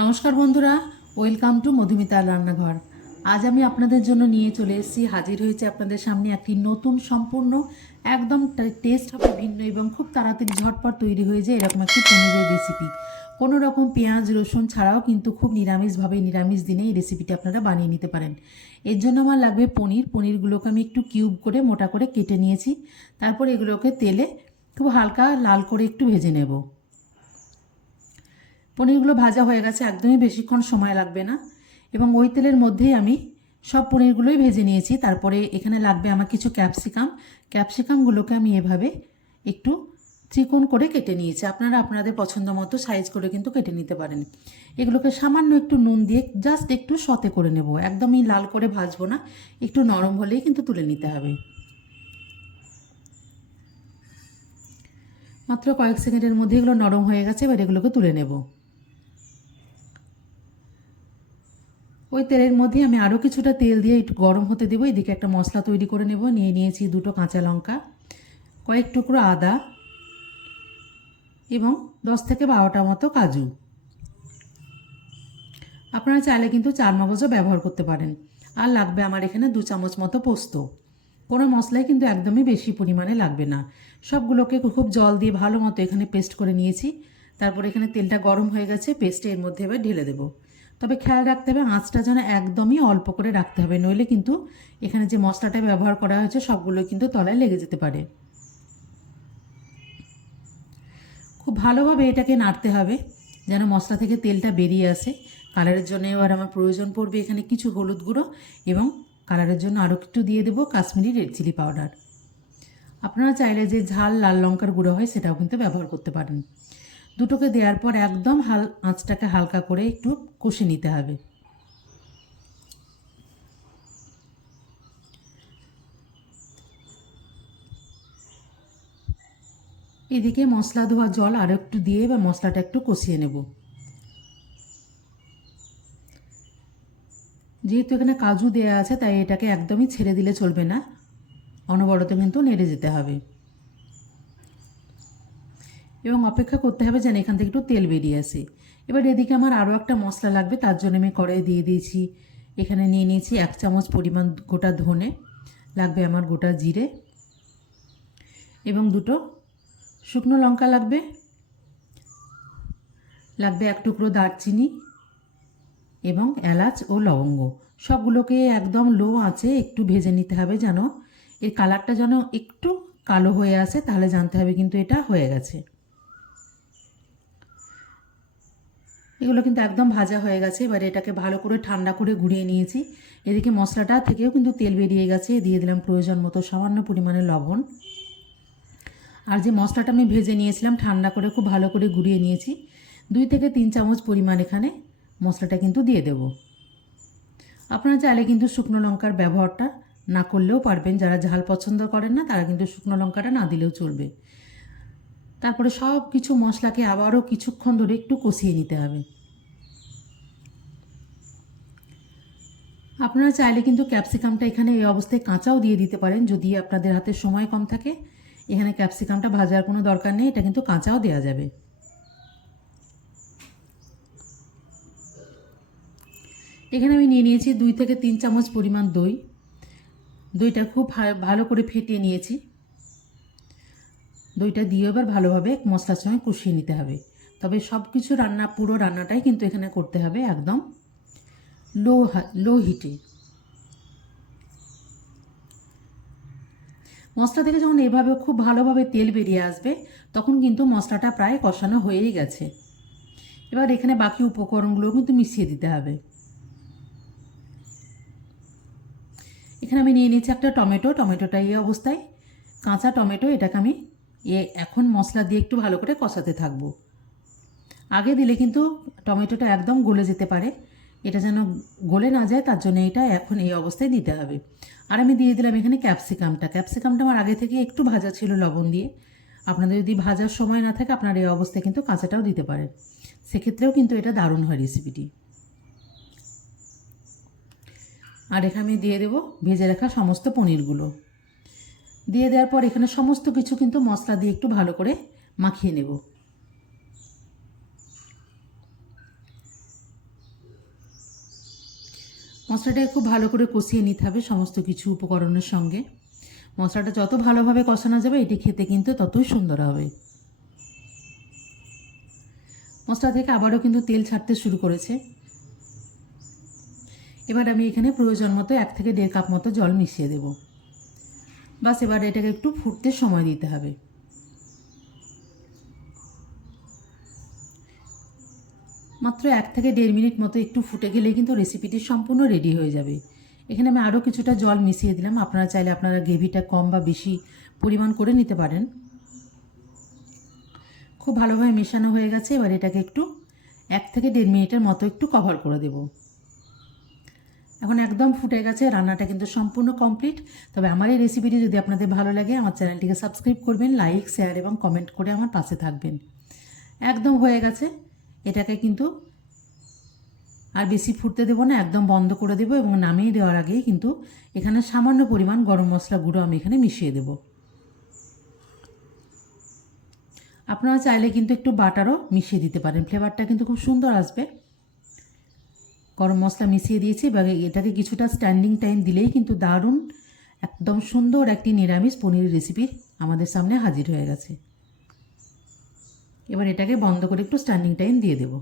নমস্কার বন্ধুরা, welcome to মধুমিতার রান্নাঘর। আজ আমি আপনাদের জন্য নিয়ে চলে এসেছি, হাজির হয়েছে আপনাদের সামনে একটি নতুন সম্পূর্ণ, একদম টেস্ট হবে ভিন্ন এবং খুব তাড়াতাড়ি ঝটপট তৈরি হয়ে যায় এরকম একটি পনিরের রেসিপি কোনো রকম পেঁয়াজ, রসুন ছাড়াও কিন্তু খুব নিরামিষভাবে, নিরামিষ দিনে এই রেসিপিটি আপনারা বানিয়ে নিতে পারেন। এর জন্য আমার লাগবে পনির। পনিরগুলোকে আমি একটু কিউব করে, মোটা করে কেটে নিয়েছি। তারপর এগুলোকে তেলে খুব হালকা লাল করে একটু ভেজে নেব। পনিরগুলো ভাজা হয়ে গেছে, একদমই বেশিক্ষণ সময় লাগবে না। এবং ওই তেলের মধ্যেই আমি সব পনিরগুলোই ভেজে নিয়েছি। তারপরে এখানে লাগবে আমার কিছু ক্যাপসিকাম। ক্যাপসিকামগুলোকে আমি এভাবে একটু ত্রিকোণ করে কেটে নিয়েছি। আপনারা আপনাদের পছন্দ মতো সাইজ করে কিন্তু কেটে নিতে পারেন। এগুলোকে সামান্য একটু নুন দিয়ে জাস্ট একটু সতে করে নেব। একদমই লাল করে ভাজবো না, একটু নরম হলেই কিন্তু তুলে নিতে হবে। মাত্র কয়েক সেকেন্ডের মধ্যে এগুলো নরম হয়ে গেছে, এবার এগুলোকে তুলে নেব। ওই তেলের মধ্যে আমি আরও কিছুটা তেল দিয়ে একটু গরম হতে দেবো। এদিকে একটা মশলা তৈরি করে নেব। নিয়ে নিয়েছি দুটো কাঁচা লঙ্কা, কয়েক টুকরো আদা এবং দশ থেকে বারোটা মতো কাজু। আপনারা চাইলে কিন্তু চার মগজও ব্যবহার করতে পারেন। আর লাগবে আমার এখানে দু চামচ মতো পোস্ত। কোনো মশলাই কিন্তু একদমই বেশি পরিমাণে লাগবে না। সবগুলোকে খুব জল দিয়ে ভালো মতো এখানে পেস্ট করে নিয়েছি। তারপর এখানে তেলটা গরম হয়ে গেছে, পেস্টে এর মধ্যে এবার ঢেলে দেবো। তবে খেয়াল রাখতে হবে, আঁচটা যেন একদমই অল্প করে রাখতে হবে, নইলে কিন্তু এখানে যে মশলাটা ব্যবহার করা হয়েছে সবগুলো কিন্তু তলায় লেগে যেতে পারে। খুব ভালোভাবে এটাকে নাড়তে হবে, যেন মশলা থেকে তেলটা বেরিয়ে আসে। কালারের জন্য এবার আমার প্রয়োজন পড়বে এখানে কিছু হলুদ গুঁড়ো এবং কালারের জন্য আরও একটু দিয়ে দেবো কাশ্মীরি রেড চিলি পাউডার। আপনারা চাইলে যে ঝাল লাল লঙ্কার গুঁড়ো হয় সেটাও কিন্তু ব্যবহার করতে পারেন। দুটোকে দেওয়ার পর একদম হাল, আঁচটাকে হালকা করে একটু কষে নিতে হবে। এদিকে মশলা ধোয়া জল আরও একটু দিয়ে বা মশলাটা একটু কষিয়ে নেব। যেহেতু এখানে কাজু দেওয়া আছে, তাই এটাকে একদমই ছেড়ে দিলে চলবে না। অনবরত কিন্তু নেড়ে যেতে হবে। এবং অপেক্ষা করতে হবে যেন এখান থেকে একটু তেল বেরিয়ে আসে। এবার এদিকে আমার আরও একটা মশলা লাগবে, তার জন্য আমি কড়াই দিয়ে দিয়েছি। এখানে নিয়ে নিয়েছি এক চামচ পরিমাণ গোটা ধনে, লাগবে আমার গোটা জিরে এবং দুটো শুকনো লঙ্কা লাগবে লাগবে এক টুকরো দারচিনি এবং এলাচ ও লবঙ্গ। সবগুলোকে একদম লো আছে একটু ভেজে নিতে হবে যেন এর কালারটা যেন একটু কালো হয়ে আসে, তাহলে জানতে হবে কিন্তু এটা হয়ে গেছে। এগুলো কিন্তু একদম ভাজা হয়ে গেছে। এবার এটাকে ভালো করে ঠান্ডা করে ঘুরিয়ে নিয়েছি। এদিকে মশলাটা থেকেও কিন্তু তেল বেরিয়ে গেছে। দিয়ে দিলাম প্রয়োজন মতো সামান্য পরিমাণে লবণ। আর যে মশলাটা আমি ভেজে নিয়েছিলাম, ঠান্ডা করে খুব ভালো করে ঘুরিয়ে নিয়েছি। দুই থেকে তিন চামচ পরিমাণ এখানে মশলাটা কিন্তু দিয়ে দেব। আপনারা চাইলে কিন্তু শুকনো লঙ্কার ব্যবহারটা না করলেও পারবেন। যারা ঝাল পছন্দ করেন না, তারা কিন্তু শুকনো লঙ্কাটা না দিলেও চলবে। তারপরে সব কিছু মশলাকে আবারও কিছুক্ষণ ধরে একটু কষিয়ে নিতে হবে। আপনারা চাইলে কিন্তু ক্যাপসিকামটা এখানে এই অবস্থায় কাঁচাও দিয়ে দিতে পারেন, যদি আপনাদের হাতে সময় কম থাকে। এখানে ক্যাপসিকামটা ভাজার কোনো দরকার নেই, এটা কিন্তু কাঁচাও দেওয়া যাবে। এখানে আমি নিয়ে নিয়েছি দুই থেকে তিন চামচ পরিমাণ দই। দইটা খুব ভালো করে ফেটিয়ে নিয়েছি। দইটা দিয়ে এবার ভালোভাবে মশলার সঙ্গে কষিয়ে নিতে হবে। তবে সব কিছু রান্না, পুরো রান্নাটাই কিন্তু এখানে করতে হবে একদম লো লো হিটে মশলা থেকে যখন এভাবে, খুব ভালোভাবে তেল বেরিয়ে আসবে, তখন কিন্তু মশলাটা প্রায় কষানো হয়েই গেছে। এবার এখানে বাকি উপকরণগুলো কিন্তু মিশিয়ে দিতে হবে। এখানে আমি নিয়ে নিচ্ছি একটা টমেটো। টমেটোটা এই অবস্থায়, কাঁচা টমেটো, এটাকে আমি এ এখন মশলা দিয়ে একটু ভালো করে কষাতে থাকব। আগে দিলে কিন্তু টমেটোটা একদম গলে যেতে পারে। এটা যেন গলে না যায়, তার জন্য এটা এখন এই অবস্থায় দিতে হবে। আর আমি দিয়ে দিলাম এখানে ক্যাপসিকামটা। ক্যাপসিকামটা আমার আগে থেকে একটু ভাজা ছিল লবণ দিয়ে। আপনাদের যদি ভাজার সময় না থাকে, আপনার এই অবস্থায় কিন্তু কাঁচাটাও দিতে পারেন। সেক্ষেত্রেও কিন্তু এটা দারুণ হয় রেসিপিটি আর এখানে আমি দিয়ে দেবো ভেজে রাখা সমস্ত পনিরগুলো। দিয়ে দেওয়ার পর এখানে সমস্ত কিছু কিন্তু মশলা দিয়ে একটু ভালো করে মাখিয়ে নেব। মশলাটাকে খুব ভালো করে কষিয়ে নিতে হবে সমস্ত কিছু উপকরণের সঙ্গে। মশলাটা যত ভালোভাবে কষানো যাবে, এটি খেতে কিন্তু ততই সুন্দর হবে। মশলা থেকে আবারও কিন্তু তেল ছাড়তে শুরু করেছে। এবার আমি এখানে প্রয়োজন মতো এক থেকে দেড় কাপ মতো জল মিশিয়ে দেব। বাস এবার এটাকে একটু ফুটতে সময় দিতে হবে। মাত্র এক থেকে দেড় মিনিট মতো একটু ফুটে গেলে কিন্তু রেসিপিটি সম্পূর্ণ রেডি হয়ে যাবে। এখানে আমি আরও কিছুটা জল মিশিয়ে দিলাম। আপনারা চাইলে আপনারা গ্রেভিটা কম বা বেশি পরিমাণ করে নিতে পারেন। খুব ভালোভাবে মেশানো হয়ে গেছে। এবার এটাকে একটু এক থেকে দেড় মিনিটের মতো একটু কভার করে দেব। এখন একদম ফুটে গেছে, রান্নাটা কিন্তু সম্পূর্ণ কমপ্লিট তবে আমার এই রেসিপিটি যদি আপনাদের ভালো লাগে, আমার চ্যানেলটিকে সাবস্ক্রাইব করবেন লাইক শেয়ার এবং কমেন্ট করে আমার পাশে থাকবেন। একদম হয়ে গেছে। এটাকে কিন্তু আর বেশি ফুটতে দেবো না, একদম বন্ধ করে দেবো এবং নামিয়ে দেওয়ার আগেই কিন্তু এখানে সামান্য পরিমাণ গরম মশলা গুঁড়ো আমি এখানে মিশিয়ে দেবো। আপনারা চাইলে কিন্তু একটু বাটারও মিশিয়ে দিতে পারেন ফ্লেভারটা কিন্তু খুব সুন্দর আসবে। গরম মশলা মিশিয়ে দিয়েছি, এবার এটাকে কিছুটা স্ট্যান্ডিং টাইম দিলেই কিন্তু দারুণ, একদম সুন্দর একটি নিরামিষ পনির রেসিপি আমাদের সামনে হাজির হয়ে গেছে। এবার এটাকে বন্ধ করে একটু স্ট্যান্ডিং টাইম দিয়ে দেবো।